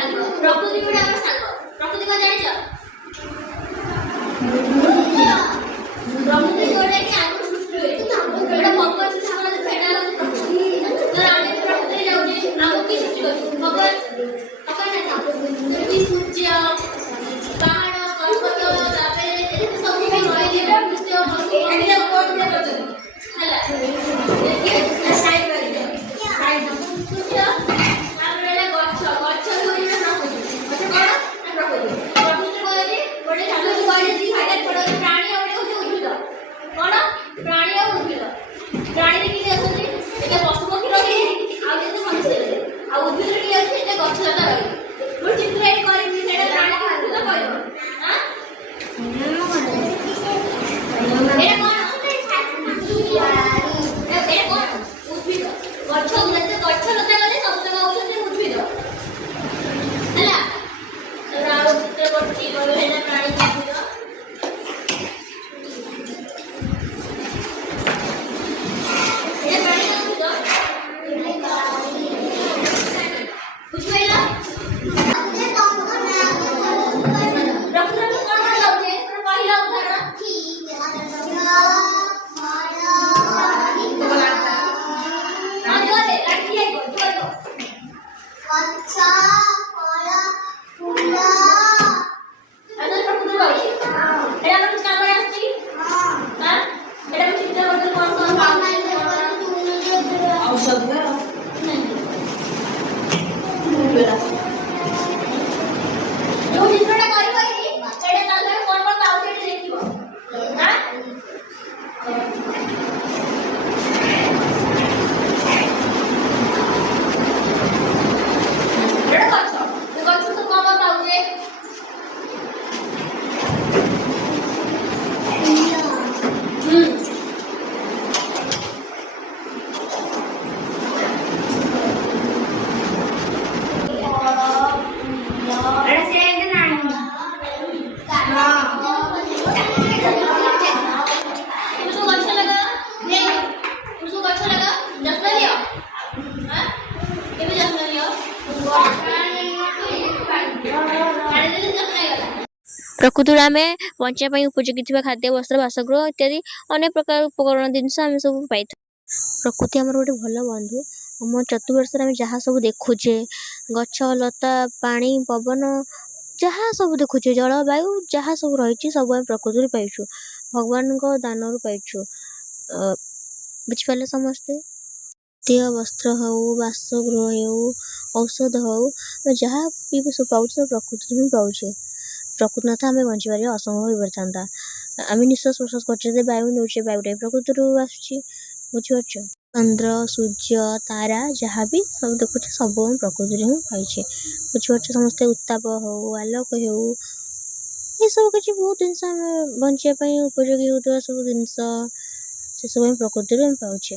प्रकृति गुड़ा हमर सांग प्रकृति को जानि छ प्रकृति जोड़े कि आगु सृष्टि होई एटा भगवान सृष्टि करला सेटा प्रकृति तो आने प्रकृति जाउची आगु की सृष्टि करछु भगवान भगवान ना पृथ्वी सूर्य पहाड़ पर्वत तापे एते सब भी होई जे मनुष्य पशु एटा कोड दे करछन हला देखिए साइड कर दे साइड सूर्य आपरेला गच्छ गच्छ होई ना प्रकृति अच्छा कोड प्रकृति प्रकृति कोइले गोटे जानो कोइले दी हाइलाइट पडो प्राणी और उद्भिद कोन प्राणी और उद्भिद प्राणी की अछंती एके पशु पक्षी रही आ जे मनुष्य रही आ उद्भिद की अछि एते गच्छ लता रही मोर चित्र एड करिबी सेटा प्राणी की उद्भिद कहबो हां एटा कोन एटा कोन उद्भिद गच्छ लता गच्छ लता गले सब जगह होउछे उद्भिद हला राव चित्र करछि बोल हेना प्राणी की उद्भिद प्रकृति आम बचापी उपयोगी खाद्य वस्त्र बासगृह इत्यादि अनेक प्रकार उपकरण जिनस आम सब पाई। प्रकृति आमर गोटे भल बंधु आम चतुर्पार्श्व आम जहाँ सब देखुचे गछ लता पानी पवन जहाँ सब देखुचे जलवायु जहाँ सब रही सब आम प्रकृति पाइछु भगवान दान पाइछु बुझिपारे समस्ते खाद्य वस्त्र हो बासगृह हो औषध हो जहाँ भी सब पाँच प्रकृति ही पाचे प्रकृति ना आम बचारे असंभव हो पड़ता आम निश्वास प्रश्वास कर वायु नौचे वायुटा प्रकृति आसुची बुझीपार चंद्र सूर्य तारा जहाँ भी सब देखुचे सब प्रकृति ही पाइछे बुझीपार समस्ते उत्ताप हो आलोक हो ये सब किसी बहुत जिन बचापी उपयोगी होता सब जिन से सब प्रकृति पाचे।